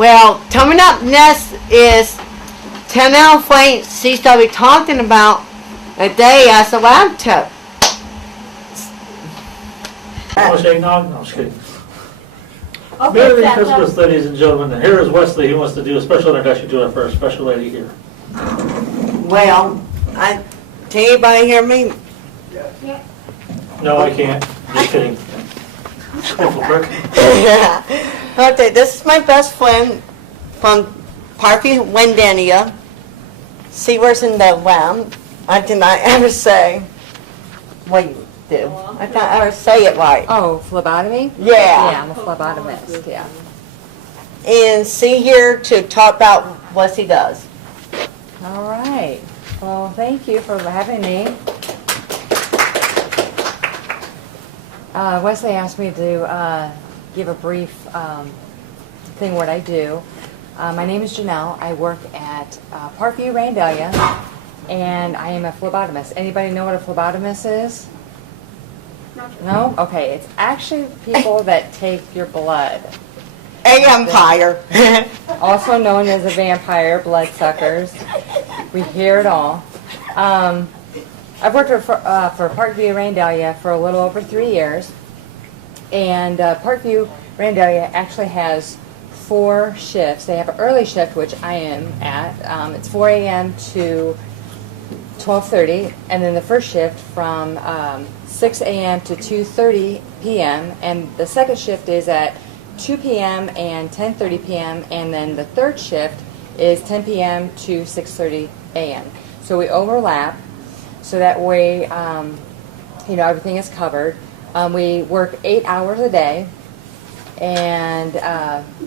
Well, coming up next is Janelle Flaint. She's going to be talking about a day as a lab tech. Want eggnog? No, I'm just kidding. Merry Christmas, ladies and gentlemen. Here is Wesley. He wants to do a special introduction to our first special lady here. Well, can anybody hear me? No, I can't. Just kidding. Awful prick. Okay, this is my best friend from Parkview, Wendania. She works in the lab. I cannot ever say what you do. I can't ever say it right. Oh, phlebotomy? Yeah. Yeah, I'm a phlebotomist, yeah. And she here to talk about what she does. All right. Well, thank you for having me. Wesley asked me to give a brief thing what I do. My name is Janelle. I work at Parkview, Randalia, and I am a phlebotomist. Anybody know what a phlebotomist is? No? Okay, it's actually people that take your blood. A vampire. Also known as a vampire, bloodsuckers. We hear it all. I've worked for Parkview Randalia for a little over 3 years. And Parkview Randalia actually has 4 shifts. They have an early shift, which I am at. It's 4 a.m. to 12:30. And then the first shift from 6 a.m. to 2:30 p.m. And the second shift is at 2 p.m. and 10:30 p.m. And then the third shift is 10 p.m. to 6:30 a.m. So we overlap, so that way, everything is covered. We work 8 hours a day, and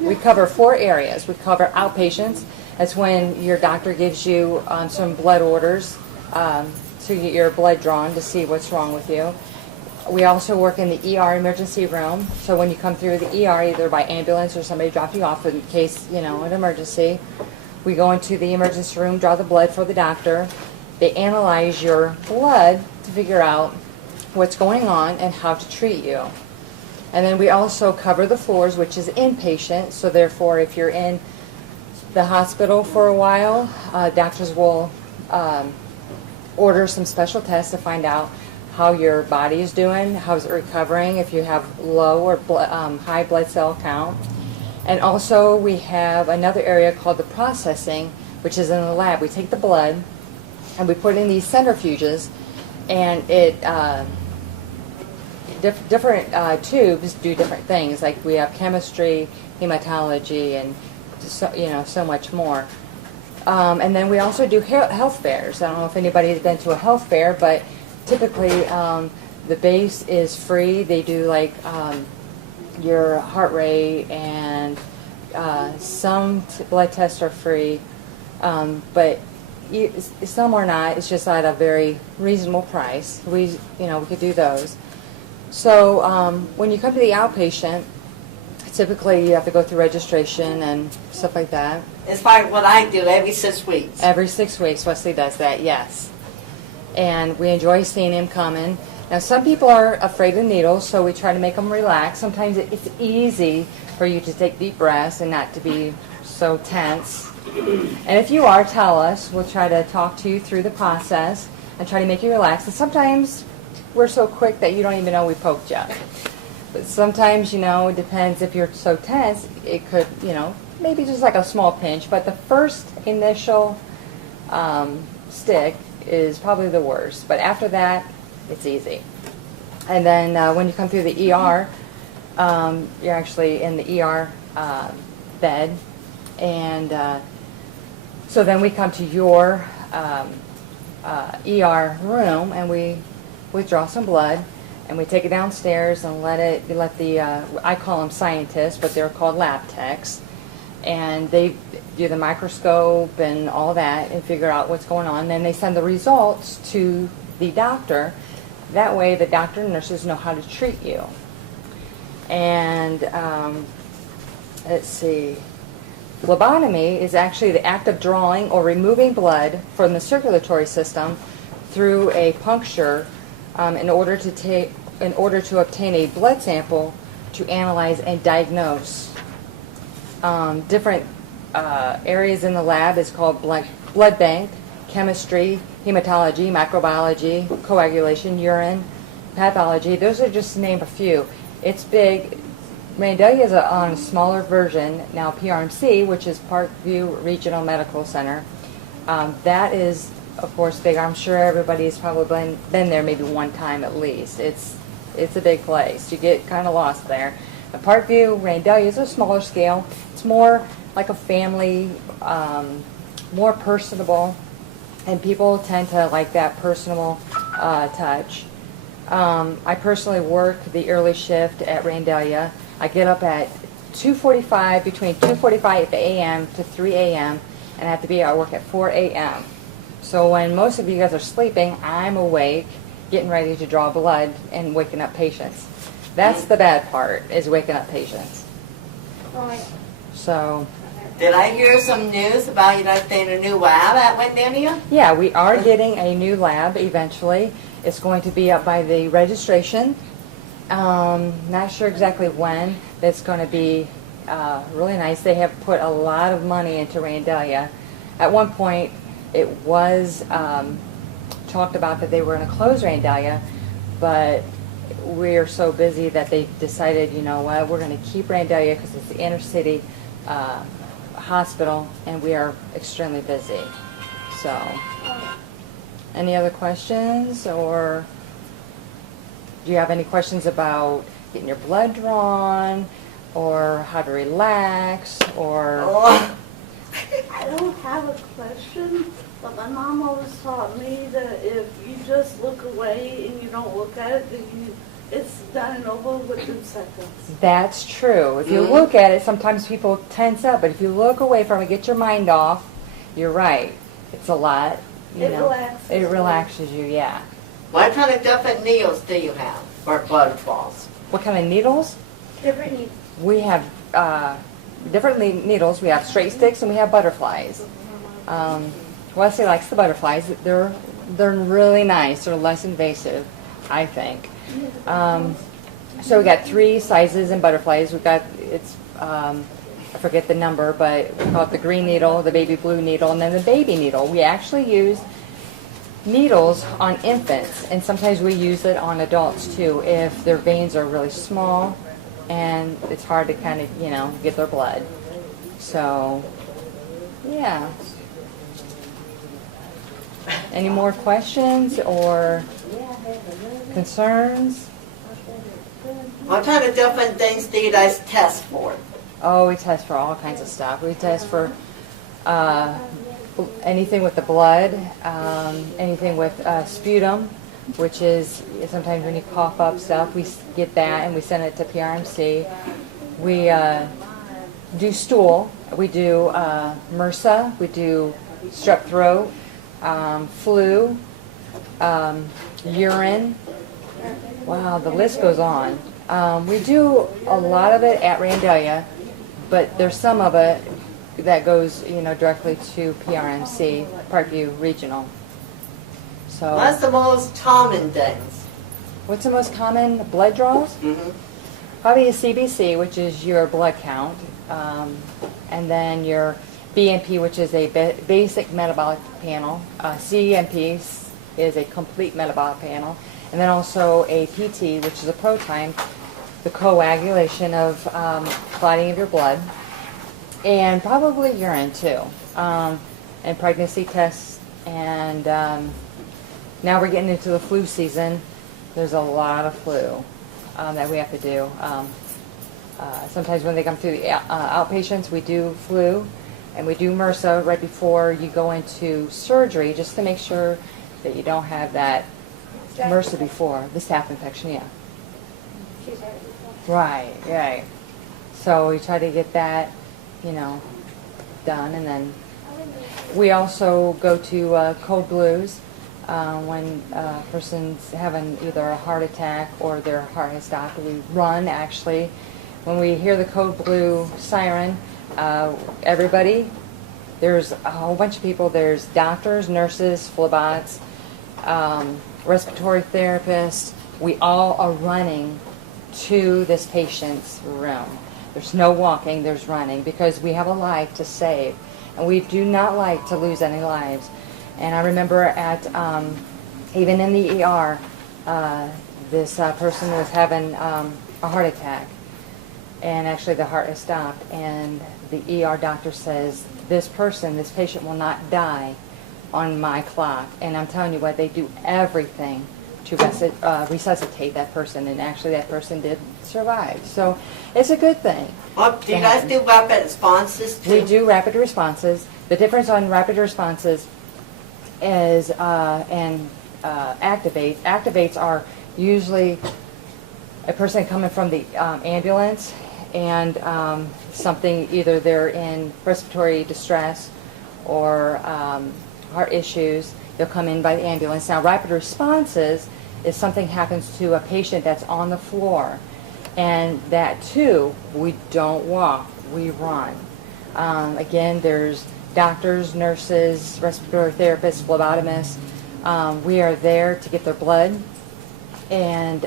we cover 4 areas. We cover outpatients. That's when your doctor gives you some blood orders to get your blood drawn to see what's wrong with you. We also work in the ER emergency room. So when you come through the ER, either by ambulance or somebody dropped you off in case, an emergency, we go into the emergency room, draw the blood for the doctor. They analyze your blood to figure out what's going on and how to treat you. And then we also cover the floors, which is inpatient. So therefore, if you're in the hospital for a while, doctors will order some special tests to find out how your body is doing, how's it recovering, if you have low or high blood cell count. And also we have another area called the processing, which is in the lab. We take the blood and we put in these centrifuges, and it different tubes do different things. Like we have chemistry, hematology, and so much more. And then we also do health fairs. I don't know if anybody's been to a health fair, but typically the base is free. They do like your heart rate, and some blood tests are free, but some are not. It's just at a very reasonable price. We could do those. So when you come to the outpatient, typically you have to go through registration and stuff like that. It's like what I do every 6 weeks. Every 6 weeks, Wesley does that, yes. And we enjoy seeing him coming. Now, some people are afraid of needles, so we try to make them relax. Sometimes it's easy for you to take deep breaths and not to be so tense. And if you are, tell us. We'll try to talk to you through the process and try to make you relax. And sometimes we're so quick that you don't even know we poked you. But sometimes, it depends if you're so tense, it could, maybe just like a small pinch. But the first initial stick is probably the worst. But after that, it's easy. And then when you come through the ER, you're actually in the ER bed. And so then we come to your ER room, and we withdraw some blood, and we take it downstairs and let the I call them scientists, but they're called lab techs, and they do the microscope and all that and figure out what's going on. Then they send the results to the doctor. That way the doctor and nurses know how to treat you. And let's see, phlebotomy is actually the act of drawing or removing blood from the circulatory system through a puncture in order to obtain a blood sample to analyze and diagnose. Different areas in the lab is called blood bank, chemistry, hematology, microbiology, coagulation, urine, pathology. Those are just to name a few. It's big. Randalia is on a smaller version. Now PRMC, which is Parkview Regional Medical Center, that is, of course, big. I'm sure everybody's probably been there maybe one time at least. It's a big place. You get kind of lost there. But Parkview, Randalia is a smaller scale. It's more like a family, more personable, and people tend to like that personal touch. I personally work the early shift at Randalia. I get up at 2:45, between 2:45 a.m. to 3 a.m., and I have to be at work at 4 a.m. So when most of you guys are sleeping, I'm awake, getting ready to draw blood and waking up patients. That's the bad part, is waking up patients. So, Did I hear some news about you guys getting a new lab at Wendania? yeah, we are getting a new lab eventually. It's going to be up by the registration. Not sure exactly when. It's going to be really nice. They have put a lot of money into Randalia. At one point, it was talked about that they were going to close Randalia, but we're so busy that they decided, you know what, we're going to keep Randalia because it's the inner city hospital, and we are extremely busy. So, any other questions, or do you have any questions about getting your blood drawn, or how to relax, or... Oh, I don't have a question, but my mom always taught me that if you just look away and you don't look at it, then it's done and over within seconds. That's true. If you look at it, sometimes people tense up, but if you look away from it, get your mind off, you're right. It's a lot. You It know. relaxes It you. relaxes you, yeah. what kind of different needles do you have for blood draws? What kind of needles? Different needs. We have different needles. We have straight sticks and we have butterflies. Wesley likes the butterflies. They're really nice. They're less invasive, I think. So we got 3 sizes in butterflies. We've got, I forget the number, but we call it the green needle, the baby blue needle, and then the baby needle. We actually use needles on infants, and sometimes we use it on adults too if their veins are really small and it's hard to kind of, you know, get their blood. So, yeah. Any more questions or concerns? What kind of different things do you guys test for? Oh, we test for all kinds of stuff. We test for anything with the blood, anything with sputum, which is sometimes when you cough up stuff, we get that and we send it to PRMC. We do stool. We do MRSA. We do strep throat, flu, urine. Wow, the list goes on. We do a lot of it at Randalia, but there's some of it that goes, you know, directly to PRMC, Parkview Regional. So, What's the most common things? what's the most common blood draws? Probably a CBC, which is your blood count, and then your BNP, which is a basic metabolic panel. CMP is a complete metabolic panel, and then also a PT, which is a protein, the coagulation of clotting of your blood, and probably urine too, and pregnancy tests. And now we're getting into the flu season. There's a lot of flu that we have to do. Sometimes when they come through the outpatients, we do flu, and we do MRSA right before you go into surgery, just to make sure that you don't have that MRSA before, the staph infection, yeah. Right, right. So we try to get that, you know, done, and then we also go to cold blues when a person's having either a heart attack or their heart has stopped. We run, actually. When we hear the code blue siren, everybody, there's a whole bunch of people. There's doctors, nurses, phlebots, respiratory therapists. We all are running to this patient's room. There's no walking, there's running, because we have a life to save. And we do not like to lose any lives. And I remember at, even in the ER, this person was having a heart attack. And actually the heart has stopped. And the ER doctor says, this patient will not die on my clock. And I'm telling you what, they do everything to resuscitate that person. And actually that person did survive. So it's a good thing. Oh, do you guys do rapid responses too? We do rapid responses. The difference on rapid responses is activates. Activates are usually a person coming from the ambulance and something, either they're in respiratory distress or heart issues. They'll come in by the ambulance. Now, rapid responses is something happens to a patient that's on the floor. And that too, we don't walk, we run. Again, there's doctors, nurses, respiratory therapists, phlebotomists. We are there to get their blood. And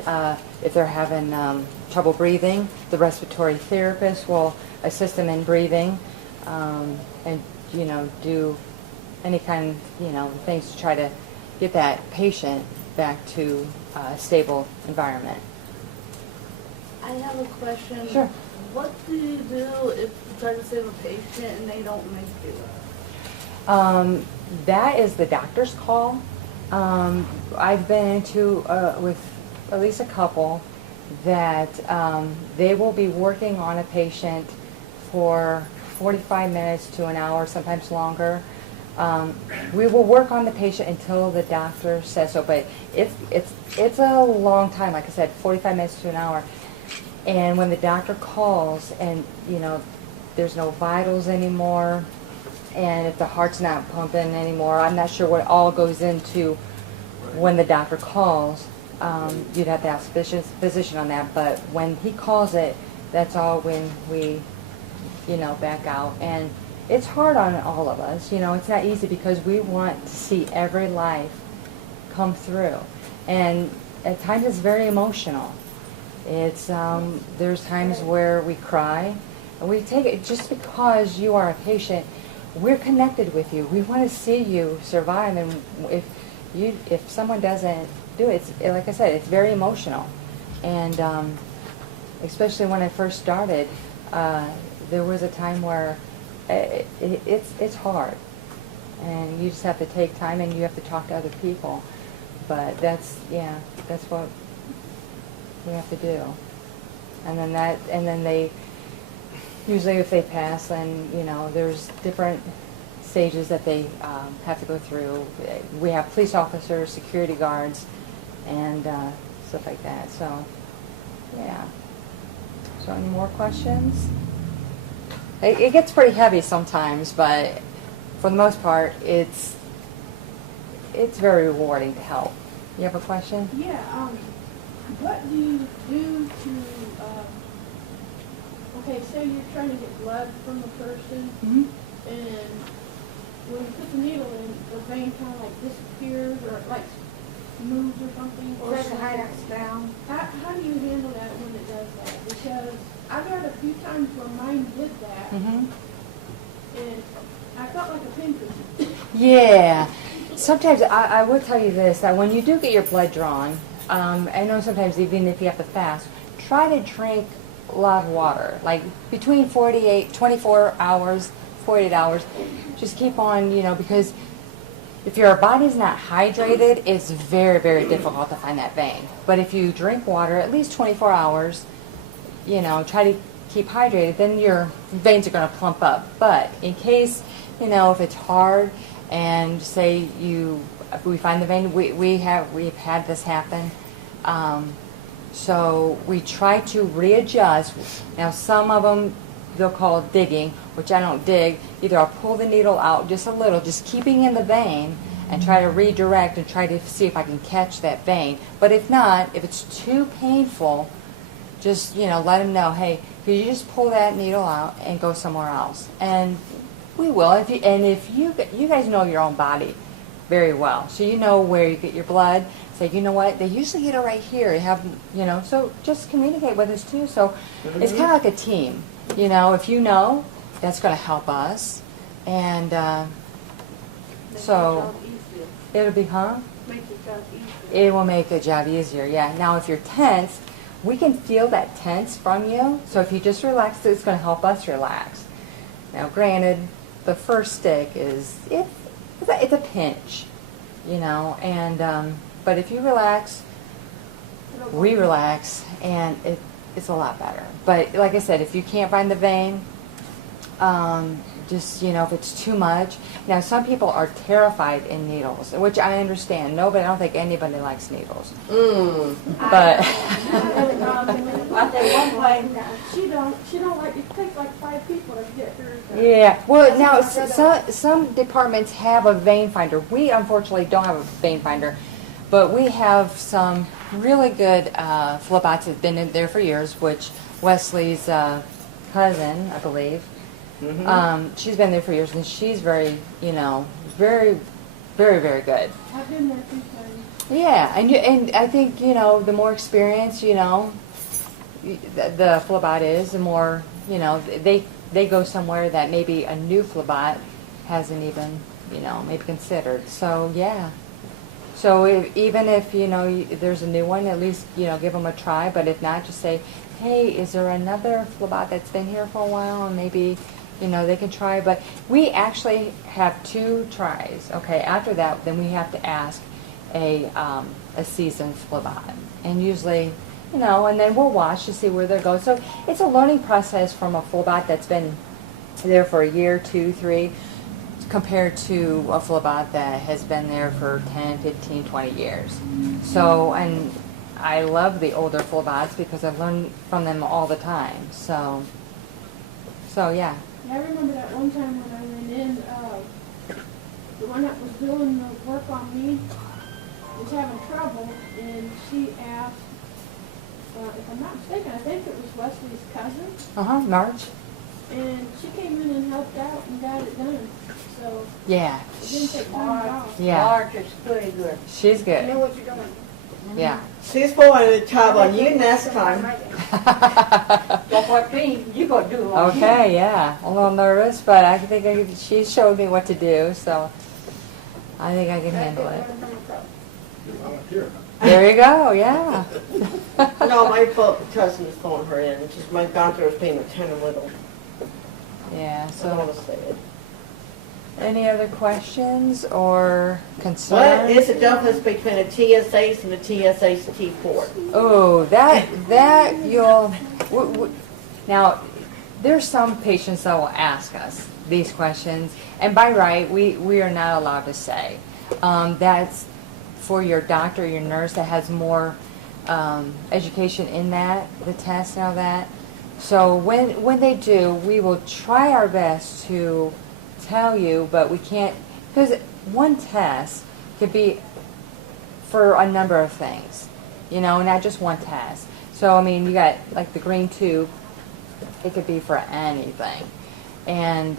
if they're having trouble breathing, the respiratory therapist will assist them in breathing and, do any kind of, things to try to get that patient back to a stable environment. I have a question. Sure. What do you do if you try to save a patient and they don't make it? That is the doctor's call. I've been into with at least a couple that they will be working on a patient for 45 minutes to an hour, sometimes longer. We will work on the patient until the doctor says so, but it's a long time, like I said, 45 minutes to an hour. And when the doctor calls and, there's no vitals anymore, and if the heart's not pumping anymore, I'm not sure what all goes into when the doctor calls. You'd have to ask the physician on that, but when he calls it, that's all when we, back out. And it's hard on all of us, it's not easy because we want to see every life come through. And at times it's very emotional. It's, there's times where we cry, and we take it just because you are a patient. We're connected with you. We want to see you survive, and if someone doesn't do it, like I said, it's very emotional. And especially when I first started, there was a time where it's hard, and you just have to take time and you have to talk to other people. But that's what we have to do. And then they usually, if they pass, then there's different stages that they have to go through. We have police officers, security guards, and stuff like that. So yeah. So any more questions? It gets pretty heavy sometimes, but for the most part, it's very rewarding to help. You have a question? Yeah, what do you do to, okay, say you're trying to get blood from a person, and when you put the needle in, the vein kind of like disappears, or it like moves or something? Or it down? How do you handle that when it does that? Because I've had a few times where mine did that, and I felt like a pinprick. Yeah. Sometimes I will tell you this, that when you do get your blood drawn, I know sometimes even if you have to fast, try to drink a lot of water, like between 24 hours, 48 hours. Just keep on, because if your body's not hydrated, it's very, very difficult to find that vein. But if you drink water at least 24 hours, try to keep hydrated, then your veins are going to plump up. But in case, if it's hard, and say we find the vein, we've had this happen. So we try to readjust. Now some of them they'll call digging, which I don't dig. Either I'll pull the needle out just a little, just keeping in the vein, and try to redirect and try to see if I can catch that vein. But if not, if it's too painful, just let them know, hey, could you just pull that needle out and go somewhere else? And we will. If you guys know your own body very well, so you know where you get your blood. Say, you know what? They usually get it right here. You have, so just communicate with us too. So it's kind of like a team. you know, if you know, that's going to help us. And so it'll be, Make your job easier. it will make the job easier, yeah. Now, if you're tense, we can feel that tense from you. So if you just relax, it's going to help us relax. Now, granted, the first stick is, it's a pinch, you know, and but if you relax, we relax, and it's a lot better. But like I said, if you can't find the vein, just, you know, if it's too much. Now, some people are terrified in needles, which I understand. I don't think anybody likes needles. But I think one way, she don't like, it takes like 5 people to get hers done. yeah, well, now, That's what some departments have a vein finder. We unfortunately don't have a vein finder, but we have some really good phlebotomists that have been in there for years, which Wesley's cousin, I believe, she's been there for years, and she's very, you know, very, very, very good. I've been there 2 times. Yeah, and I think, you know, the more experience, you know, the phlebot is, the more, you know, they go somewhere that maybe a new phlebot hasn't even, you know, maybe considered. So, yeah. So even if, you know, there's a new one, at least, you know, give them a try. But if not, just say, hey, is there another phlebot that's been here for a while? And maybe, you know, they can try. But we actually have 2 tries. Okay, after that, then we have to ask a seasoned phlebot. And usually, you know, and then we'll watch to see where they go. So it's a learning process from a phlebot that's been there for a year, 2, 3, compared to a phlebot that has been there for 10, 15, 20 years. So, and I love the older phlebots because I learn from them all the time. So yeah. I remember that one time when I went in, the one that was doing the work on me was having trouble, and she asked, if I'm not mistaken, I think it was Wesley's cousin, Marge. and she came in and helped out and got it done. So Yeah. it didn't take time at all. Yeah. Marge is pretty good. She's You know good. what you're doing. Yeah. She's pulling the job on you next time. That's what thing you gonna do on him. Okay, yeah. A little nervous, but I think she showed me what to do, so I think I can handle it. There you go, yeah. No, my cousin is pulling her in. Just my doctor was paying attention with her. Yeah, I don't want so to say it. any other questions or What concerns? is the difference between a TSH and a TSH port? Oh, that you'll, now, there's some patients that will ask us these questions, and by right, we are not allowed to say. That's for your doctor, your nurse that has more education in that, the test and all that. So when they do, we will try our best to tell you, but we can't, because one test could be for a number of things, you know, not just one test. So, I mean, you got like the green tube, it could be for anything. And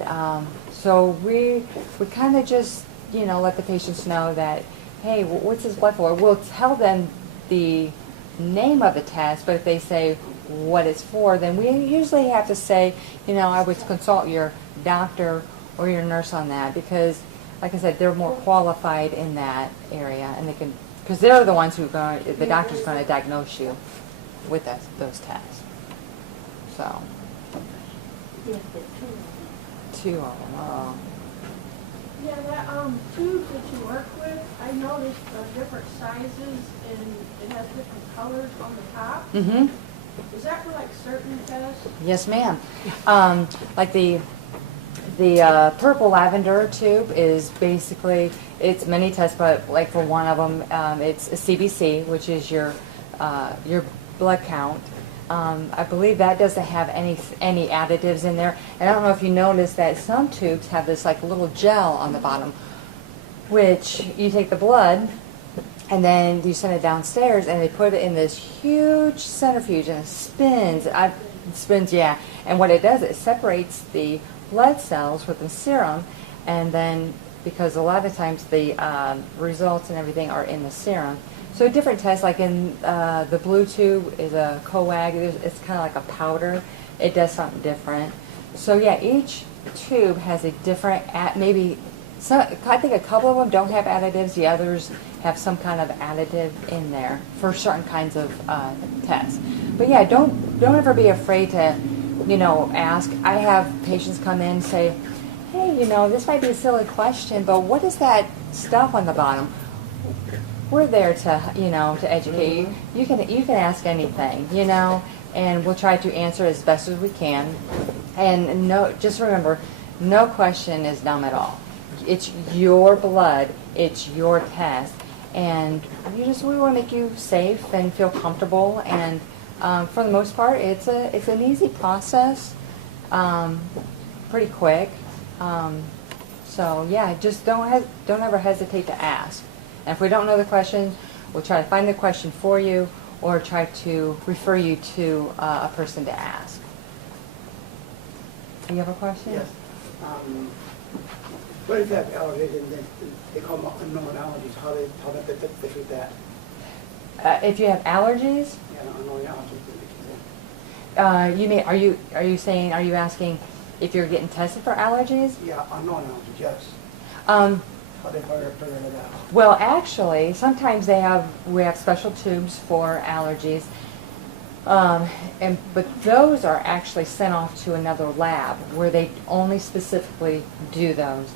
so we kind of just, you know, let the patients know that, hey, what's this blood for? We'll tell them the name of the test, but if they say what it's for, then we usually have to say, you know, I would consult your doctor or your nurse on that, because, like I said, they're more qualified in that area, and they can, because they're the ones who are going, the doctor's going to diagnose you with those tests. So, 2 of them. Oh. Yeah, that tube that you work with, I noticed different sizes and it has different colors on the top. Mm-hmm. Is that for like certain tests? Yes, ma'am. Like the purple lavender tube is basically, it's many tests, but like for one of them, it's a CBC, which is your blood count. I believe that doesn't have any additives in there. And I don't know if you noticed that some tubes have this like little gel on the bottom, which you take the blood and then you send it downstairs and they put it in this huge centrifuge and it spins. Spins, yeah. And what it does, it separates the blood cells with the serum, and then because a lot of times the results and everything are in the serum. So different tests, like in the blue tube is a coag. It's kind of like a powder it does something different. So yeah, each tube has a different, maybe, I think a couple of them don't have additives, the others have some kind of additive in there for certain kinds of tests. But yeah, don't ever be afraid to, ask. I have patients come in and say, hey, this might be a silly question, but what is that stuff on the bottom? We're there to, to educate you. You can ask anything, and we'll try to answer as best as we can. And just remember, no question is dumb at all. It's your blood, it's your test, and we want to make you safe and feel comfortable. And for the most part, it's an easy process, pretty quick. So yeah, just don't ever hesitate to ask. And if we don't know the question, we'll try to find the question for you, or try to refer you to a person to ask. Do you have a question? Yes. What is that allergies and then they call them unknown allergies? How they treat that? If you have allergies, Yeah, unknown allergies. you mean are you asking if you're getting tested for allergies? Yeah, unknown allergies. Yes. Um, How they figure it out? well, actually, sometimes we have special tubes for allergies, but those are actually sent off to another lab where they only specifically do those.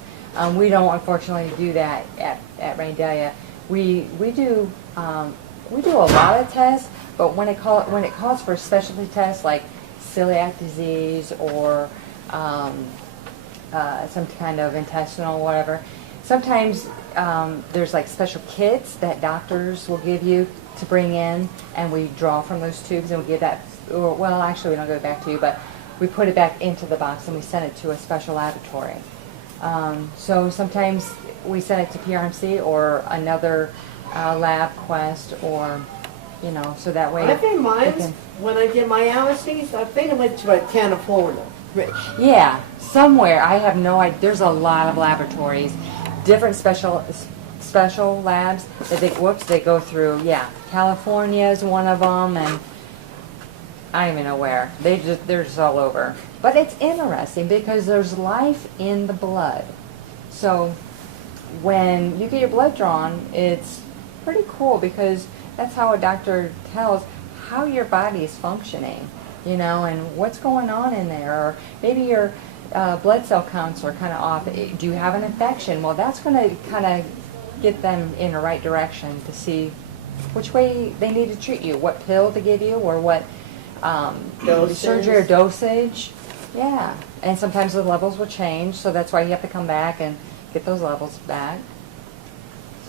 We don't unfortunately do that at Randalia. We do a lot of tests, but when it calls for specialty tests like celiac disease or some kind of intestinal whatever, sometimes there's like special kits that doctors will give you to bring in, and we draw from those tubes and we give that, well actually we don't give it back to you, but we put it back into the box and we send it to a special laboratory. So sometimes we send it to PRMC or another lab quest, or so that way. I think mine, they can- when I did my allergies, I think I went to California. Yeah, somewhere. I have no idea. There's a lot of laboratories, different special labs that they go through. Yeah, California is one of them, and I don't even know where. They're just all over. But it's interesting because there's life in the blood. So when you get your blood drawn, it's pretty cool because that's how a doctor tells how your body is functioning, and what's going on in there. Or maybe your blood cell counts are kind of off. Do you have an infection? Well, that's going to kind of get them in the right direction to see which way they need to treat you, what pill to give you, or what surgery or dosage. Yeah, and sometimes the levels will change, so that's why you have to come back and get those levels back.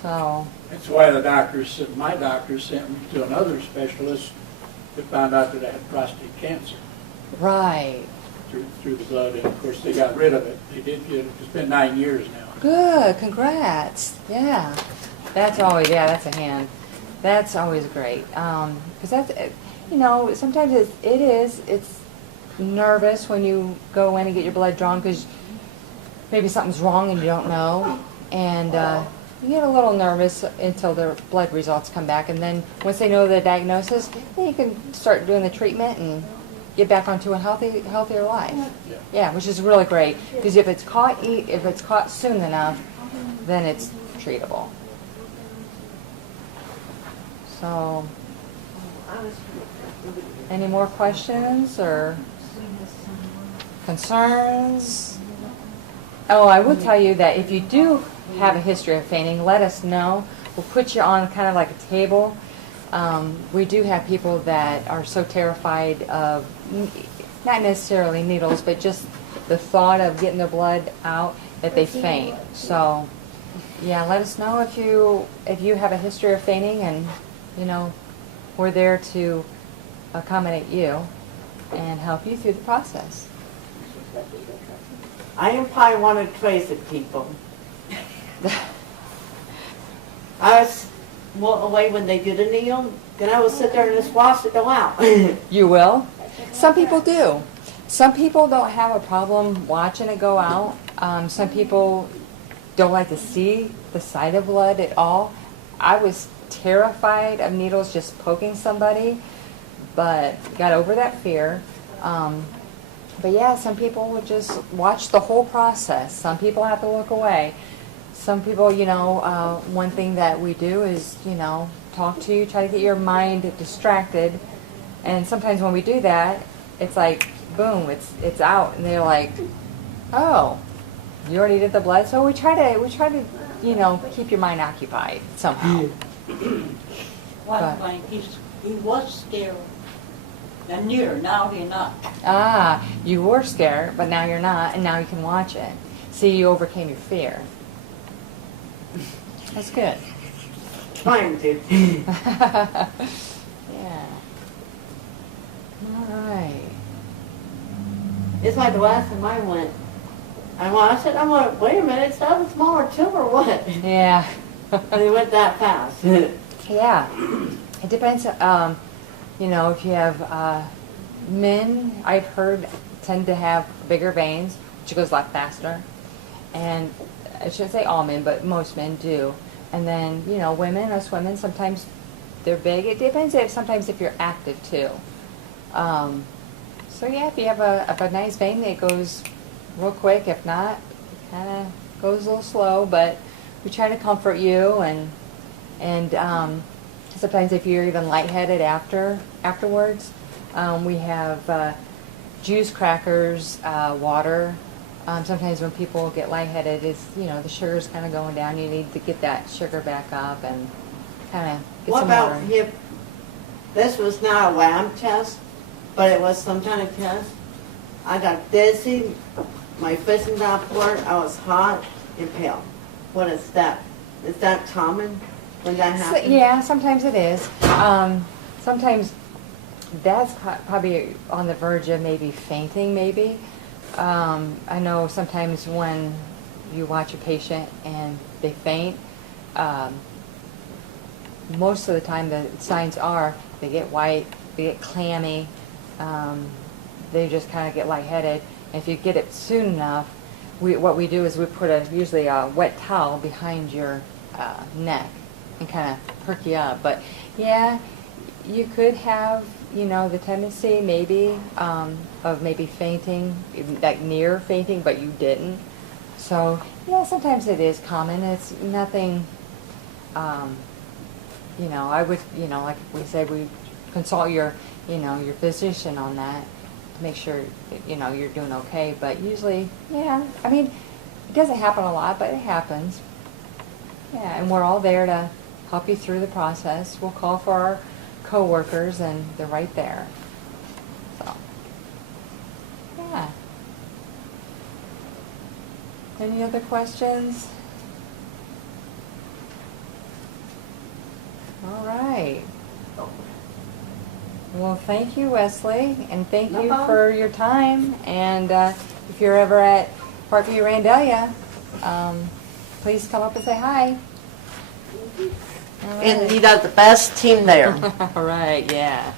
So That's why my doctor sent me to another specialist that found out that I had prostate cancer right. through the blood, and of course they got rid of it. They did get it. It's been 9 years now. Good, congrats. Yeah, that's always that's a hand. That's always great because that's sometimes it's nervous when you go in and get your blood drawn because maybe something's wrong and you don't know, and you get a little nervous until the blood results come back, and then once they know the diagnosis, then you can start doing the treatment and get back onto a healthier life. Yeah, which is really great because if it's caught soon enough, then it's treatable. So, any more questions or concerns? Oh, I will tell you that if you do have a history of fainting, let us know. We'll put you on kind of like a table. We do have people that are so terrified of, not necessarily needles, but just the thought of getting their blood out that they faint. So, yeah, let us know if you have a history of fainting, and we're there to accommodate you and help you through the process. I am probably one of the crazy people. I was walk away when they do the kneel, then I will sit there and just watch it go out. You will? Some people do. Some people don't have a problem watching it go out. Some people don't like to see the sight of blood at all. I was terrified of needles just poking somebody, but got over that fear. But yeah, some people will just watch the whole process. Some people have to look away. Some people, one thing that we do is, talk to you, try to get your mind distracted. And sometimes when we do that, it's like, boom, it's out. And they're like, oh, you already did the blood? So we try to, keep your mind occupied somehow. One thing, he was scared. And near, now he's not. Ah, you were scared, but now you're not, and now you can watch it. See, you overcame your fear. That's good. Trying to. Yeah. All right. It's like the last time I went. I said, wait a minute, that was smaller too, or what? Yeah. They went that fast. Yeah. It depends. If you have men, I've heard, tend to have bigger veins, which goes a lot faster. And I shouldn't say all men, but most men do. And then, us women, sometimes they're big. It depends sometimes if you're active too. So yeah, if you have a nice vein, it goes real quick. If not, it kind of goes a little slow. But we try to comfort you, and sometimes if you're even lightheaded afterwards, we have juice, crackers, water. Sometimes when people get lightheaded, it's the sugar's kind of going down. You need to get that sugar back up and kind of get What some about water. if this was not a lab test, but it was some kind of test? I got dizzy, my vision got blurred, I was hot and pale. What is that? Is that common when that happens? Yeah, sometimes it is. Sometimes that's probably on the verge of maybe fainting, maybe. I know sometimes when you watch a patient and they faint, most of the time the signs are they get white, they get clammy, they just kind of get lightheaded. And if you get it soon enough, what we do is we put usually a wet towel behind your neck and kind of perk you up. But yeah, you could have, the tendency maybe of maybe fainting, like near fainting, but you didn't. So yeah, sometimes it is common. It's nothing, I would, like we said, we consult your physician on that to make sure, you're doing okay. But usually, yeah, it doesn't happen a lot, but it happens. Yeah, and we're all there to help you through the process. We'll call for our co-workers, and they're right there. So, yeah. Any other questions? All right. Well, thank you, Wesley, and thank you for your time. And if you're ever at Parkview Randalia, please come up and say hi. And you got the best team there. All right, yeah.